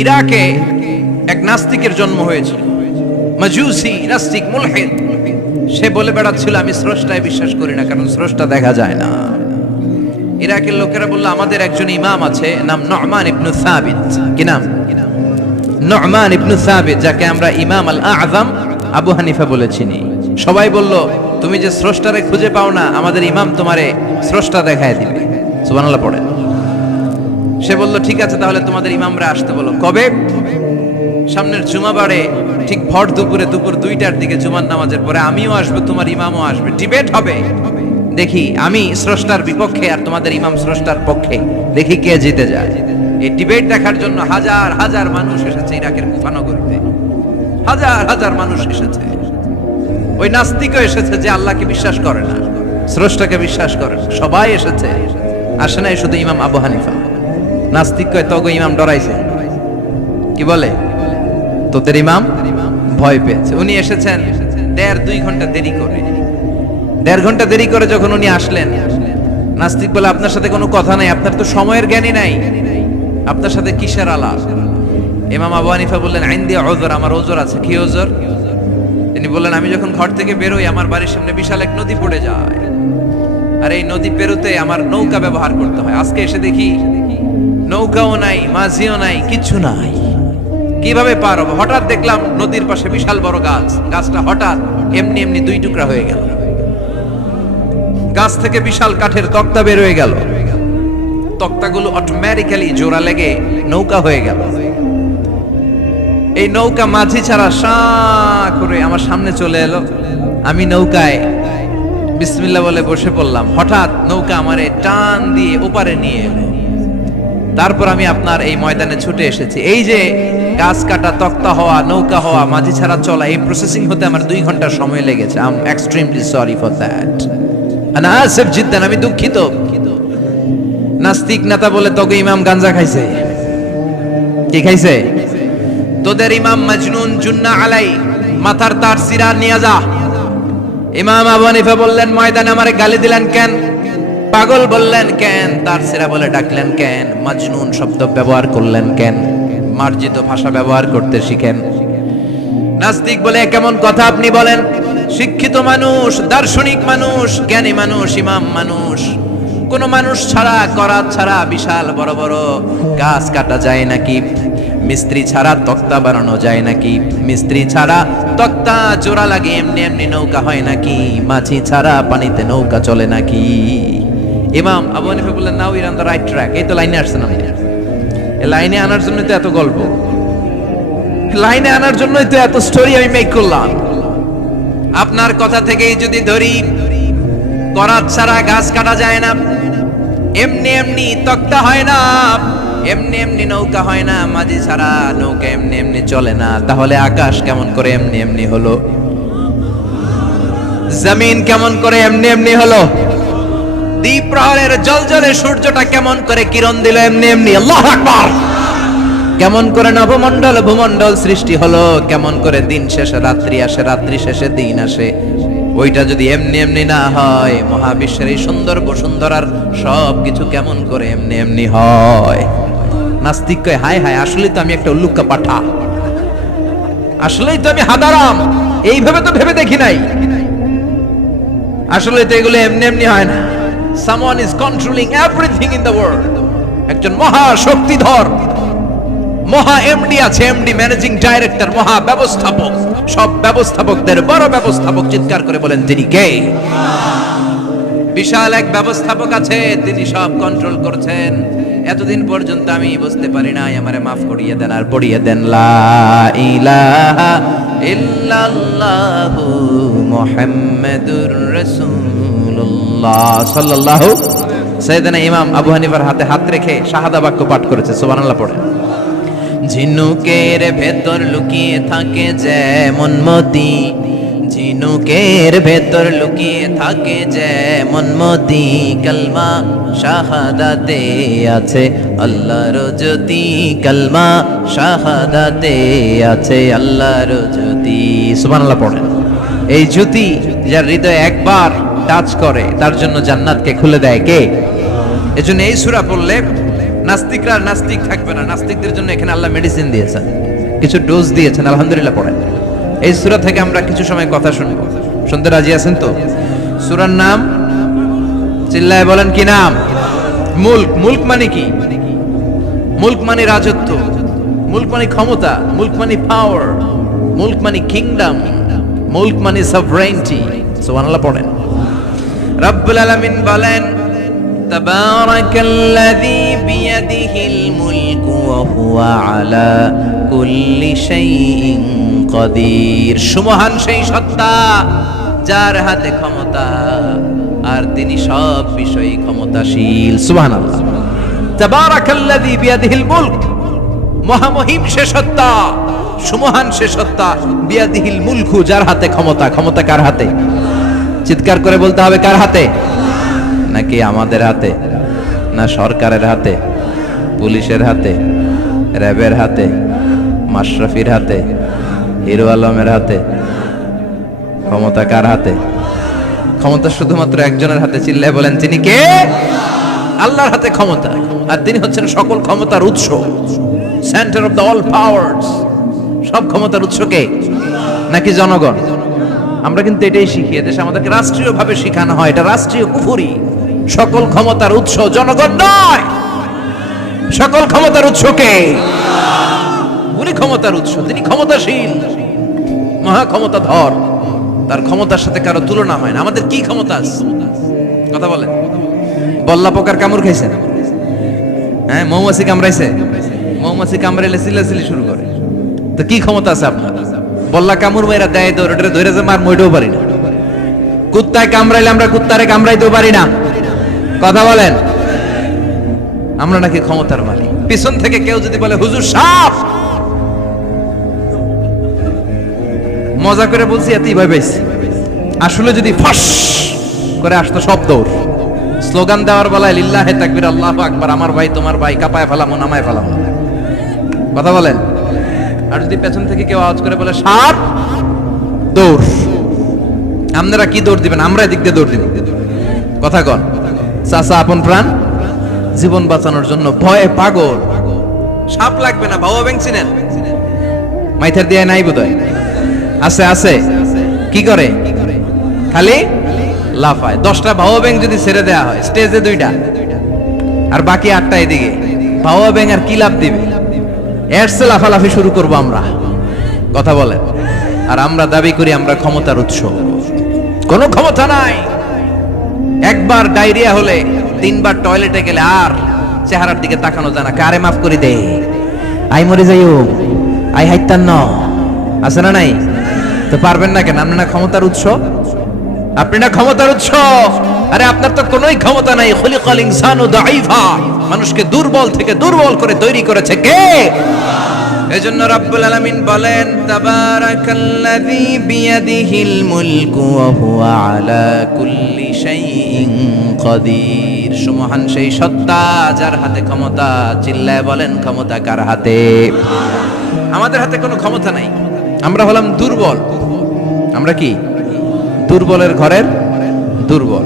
ইরাকে এক নাস্তিকের জন্ম হয়েছিল, মাজুসি নাস্তিক মুলহিদ। সে বলে বেড়াচ্ছিল আমি স্রষ্টায় বিশ্বাস করি না, কারণ স্রষ্টা দেখা যায় না। ইরাকের লোকেরা বলল আমাদের একজন ইমাম আছে, নাম নু'মান ইবনে সাবিত। কি নাম? নু'মান ইবনে সাবিত, যাকে আমরা ইমাম আল আযম আবু হানিফা বলে চিনি। সবাই বলল তুমি যে স্রষ্টারে খুঁজে পাও না, আমাদের ইমাম তোমারে স্রষ্টা দেখায় দিবে। সুবহানাল্লাহ পড়ে। সে বলল ঠিক আছে, তাহলে তোমাদের ইমামরা আসতে বলো। কবে? সামনের জুমাবারে ঠিক ভর দুপুরে, দুপুর 2টার দিকে জুমার নামাজের পরে আমিও আসবো, তোমার ইমামও আসবে, ডিবেট হবে। দেখি আমি স্রষ্টার বিপক্ষে আর তোমাদের ইমাম স্রষ্টার পক্ষে, দেখি কে জিতে যায়। এই ডিবেট দেখার জন্য হাজার হাজার মানুষ এসেছে ইরাকের কুফা নগরীতে। হাজার হাজার মানুষ এসেছে। ওই নাস্তিকও এসেছে যে আল্লাহকে বিশ্বাস করে না, স্রষ্টাকে বিশ্বাস করে না। সবাই এসেছে, আসে নাই শুধু ইমাম আবু হানিফা। নাস্তিক কয় তগো ইমাম ডরাইছে। কি বলে? তোদের ইমাম ভয় পেয়েছে। উনি এসেছেন 1.5-2 ঘন্টা দেরি করে। 1.5 ঘন্টা দেরি করে যখন উনি আসলেন, নাস্তিক বলে আপনার সাথে কোনো কথা নাই, আপনার তো সময়ের জ্ঞানই নাই, আপনার সাথে কিসের আলাপ? ইমাম আবু হানিফা বললেন ইনদি উযর, আমার ওজর আছে। কি ওজর? তিনি বললেন আমি যখন ঘর থেকে বেরোই আমার বাড়ির সামনে বিশাল এক নদী পড়ে যায়, আর এই নদী পেরোতে আমার নৌকা ব্যবহার করতে হয়। আজকে এসে দেখি নৌকাও নাই, মাঝিও নাই, কিচ্ছু নাই। কিভাবে পার হবো? হঠাৎ দেখলাম নদীর পাশে বিশাল বড় গাছ, গাছটা হঠাৎ এমনি এমনি 2 টুকরা হয়ে গেল। গাছ থেকে বিশাল কাঠের তক্তা বের হয়ে গেল। তক্তাগুলো অটোমেটিক্যালি জোড়া লেগে নৌকা হয়ে গেল। এই নৌকা মাঝি ছাড়া সা করে আমার সামনে চলে এলো। আমি নৌকায় বিসমিল্লাহ বলে বসে পড়লাম। হঠাৎ নৌকা আমারে টান দিয়ে ওপারে নিয়ে এলো। তারপর আমি আপনার এই ময়দানে ছুটে এসেছি। এই যে গাছ কাটা, তক্তা হওয়া, নৌকা হওয়া, মাঝি ছাড়া চলা, এই প্রসেসিং হতে আমার 2 ঘন্টা সময় লেগেছে। I am extremely sorry for that. আনা আসিফ জিদ্দান, আমি দুঃখিত। নাস্তিক নেতা বলে তোকে ইমাম গাঞ্জা খাইছে। কি খাইছে? তোদের ইমাম মাজনুন জুন্না আলাই, মাথার তার সিরা নিয়ে যা। ইমাম আবু হানিফা বললেন ময়দানে আমারে গালি দিলেন কেন? পাগল বললেন কেন? তার সিরা বলে ডাকলেন কেন? মাজনুন শব্দ ব্যবহার করলেন কেন? মার্জিত ভাষা ব্যবহার করতে শিখেন। নাস্তিক বলে কেমন কথা আপনি বলেন? শিক্ষিত মানুষ, দার্শনিক মানুষ, জ্ঞানী মানুষ, ইমাম মানুষ, কোন মানুষ ছাড়া, করাত ছাড়া বিশাল বড় বড় গাছ কাটা যায় নাকি? মিস্ত্রি ছাড়া তক্তা বানানো যায় নাকি? মিস্ত্রি ছাড়া তক্তা জোড়া লাগে এমনি এমনি নৌকা হয় নাকি? মাঝি ছাড়া পানিতে নৌকা চলে নাকি? ইমাম আবু হানিফা বললেন now you are on the right track. এই তো লাইনে আসছেন আপনি। এই লাইনে আনার জন্য তো এত গল্প, লাইনে আনার জন্যই তো এত স্টোরি আমি মেক করলাম। আপনার কথা থেকেই যদি ধরি, করাত ছাড়া গাছ কাটা যায় না, এমনি এমনি তক্তা হয় না, এমনি এমনি নৌকা হয় না, মাঝি ছাড়া নৌকা এমনি এমনি চলে না, তাহলে আকাশ কেমন করে এমনি এমনি হলো? জমিন কেমন করে এমনি এমনি হলো? দ্বীপ প্রহরের জলজলে সূর্যটা কেমন করে কিরণ দিল এমনি এমনি? আল্লাহু আকবার! কেমন করে নবমণ্ডল ভূমণ্ডল সৃষ্টি হলো? কেমন করে দিন শেষে রাত্রি আসে, রাত্রি শেষে দিন আসে? ওইটা যদি এমনি এমনি না হয়, মহাবিশ্বের এই সুন্দর বসুন্ধরার সব কিছু কেমন করে এমনি এমনি হয়? নাস্তিক কয় হায় হায়, আসলেই তো আমি একটা উল্লুক্কা পাঠা, আসলেই তো আমি হাদারাম, এইভাবে তো ভেবে দেখি নাই। আসলে তো এগুলো এমনি এমনি হয় না। Someone is controlling everything in the world. একজন মহা শক্তিধর, মহা এমডি আছে, এমডি ম্যানেজিং ডাইরেক্টর, মহা ব্যবস্থাপক, সব ব্যবস্থাপকদের বড় ব্যবস্থাপক। চিৎকার করে বলেন তিনি কে? বিশাল এক ব্যবস্থাপক আছে, তিনি সব কন্ট্রোল করছেন। এতদিন পর্যন্ত আমি বুঝতে পারি নাই, আমারে মাফ করিয়ে দেন আর পড়িয়ে দেন লা ইলাহা ইল্লাল্লাহু মুহাম্মাদুর রাসূলুল্লাহ সাল্লাল্লাহু। সাইয়েদনা ইমাম আবু হানিফার হাতে হাত রেখে শাহাদা বাক্য পাঠ করেছে। সুবহানাল্লাহ পড়ে। ঝিনুকের ভেতর লুকিয়ে থাকে যেমন মতি, ঝিনুকের ভেতর লুকিয়ে থাকে যেমন মতি, কালমা শাহাদাতে আছে আল্লাহর জ্যোতি, কালমা শাহাদাতে আছে আল্লাহর জ্যোতি। সুবহানাল্লাহ পড়েন। এই জ্যোতি যার হৃদয়ে একবার টাচ করে তার জন্য জান্নাতকে খুলে দেয় কে? এজন্য এই সূরা পড়লে নাস্তিকরা নাস্তিক থাকবে না। নাস্তিকদের জন্য এখানে আল্লাহ মেডিসিন দিয়েছেন, কিছু ডোজ দিয়েছেন। আলহামদুলিল্লাহ পড়েন। এই সূরা থেকে আমরা কিছু সময় কথা শুনবো। শুনতে রাজি আছেন তো? সূরার নাম চিল্লায় বলেন কি নাম? মুলক। মুলক মানে কি? মুলক মানে রাজত্ব, মুলক মানে ক্ষমতা, মুলক মানে পাওয়ার, মুলক মানে কিংডম, মুলক মানে সভরেন্টি। সুবহানাল্লাহ পড়েন। রব্বুল আলামিন বলেন তাবারাকাল্লাযী বিয়াদিহিল মুলকু ওয়া হুয়া আলা কুল্লি শাইইন কাদির। সুমহান সেই সত্তা যার হাতে ক্ষমতা আর তিনি সব বিষয়ে ক্ষমতাশীল। সুবহানাল্লাহ। তাবারাকাল্লাযী বিয়াদিহিল মুলক, মহামহিম সে সত্তা, সুমহান সে সত্তা, বিয়াদিহিল মুলকু যার হাতে ক্ষমতা। ক্ষমতা কার হাতে? চিৎকার করে বলতে হবে কার হাতে? নাকি আমাদের হাতে? না সরকারের হাতে, পুলিশের হাতে, র্যাবের হাতে, মাশরাফির হাতে, হিরো আলমের হাতে? ক্ষমতা কার হাতে? ক্ষমতা শুধুমাত্র একজনের হাতে। চিল্লায় বলেন তিনি কে? আল্লাহর হাতে ক্ষমতা, আর তিনি হচ্ছেন সকল ক্ষমতার উৎস, centre of the all powers. সব ক্ষমতার উৎস কে? নাকি জনগণ? আমরা কিন্তু এটাই শিখি, এদেশে আমাদেরকে রাষ্ট্রীয়ভাবে শেখানো হয়, এটা রাষ্ট্রীয় কুফরি। সকল ক্ষমতার উৎস জনগণ নয়, সকল ক্ষমতার উৎস কে? উনি ক্ষমতার উৎস, তিনি ক্ষমতাশীল, মহা ক্ষমতাধর। তার ক্ষমতার সাথে কারো তুলনা হয় না। আমাদের কি ক্ষমতা আছে? কথা বলেন। বল্লা পোকার কামড় খাইছেন? হ্যাঁ, মৌমাছি কামড়াইছে? মৌমাছি কামড়াইলে চিল্লাচিল্লি শুরু করে। তো কি ক্ষমতা আছে আপনার? বল্লা কামড় মেয়েরা দেয় দৌড়ে ধরে যে মার মইটাও পারি না। কুত্তায় কামড়াইলে আমরা কুত্তারে কামড়াইতেও পারি না। কথা বলেন। আমরা নাকি ক্ষমতার মালিক। পিছন থেকে কেউ যদি বলে হুজুর সাপ, মজা করে বলছি, এতই ভয় পাইছি। আসলে যদি ফস করে আসতো সব দৌড়। স্লোগান দেওয়ার বেলায় লিল্লাহে তাকবীর, আল্লাহু আকবার, আমার ভাই তোমার ভাই, কাপায় ফেলামো নামায় ফেলামো। কথা বলেন। আর যদি পেছন থেকে কেউ আওয়াজ করে বলে সাপ, দৌড়। আপনারা কি দৌড় দিবেন? আমরা এদিক দিয়ে দৌড় দিব। কথা কন। চাচা আপন প্রাণ জীবন বাঁচানোর জন্য ভয়ে পাগল। সাপ লাগবে না, বাবা ব্যাংক চিনেন? মাইথার দিয়ে নাই বোধহয়। আছে আছে। কি করে? খালি লাফায়। 10টা ভাও ব্যাংক যদি ছেড়ে দেয়া হয়, স্টেজে 2টা আর বাকি 8টা এদিকে, ভাও ব্যাংক আর কি লাভ দিবে? এরসে লাফালাফি শুরু করবো আমরা। কথা বলেন। আর আমরা দাবি করি আমরা ক্ষমতার উৎস। কোনো ক্ষমতা নাই। একবার ডায়রিয়া হলে 3বার টয়লেটে গেলে আর চেহারার দিকে তাকানো যায় না। কারে মাফ করে দে, আই মরে যাইও, আই হাইতান ন, আছে না নাই? তো পারবেন না কেন? আপনি না ক্ষমতার উৎস, আপনি না ক্ষমতার উৎস। আরে আপনার তো কোনোই ক্ষমতা নাই। খুলিকাল ইনসানু দাঈফা, মানুষকে দুর্বল থেকে দুর্বল করে তৈরি করেছে কে? এজন্য রব্বুল আলামিন বলেন তাবারাকাল্লাযী বিয়াদিহিল মুলকু ওয়া হুয়া আলা কুল্লি শাইইন কাদির। সুমহান সেই সত্তা যার হাতে ক্ষমতা। চিল্লায় বলেন ক্ষমতা কার হাতে? আমাদের হাতে কোনো ক্ষমতা নাই। আমরা হলাম দুর্বল। আমরা কি? দুর্বলের ঘরের দুর্বল।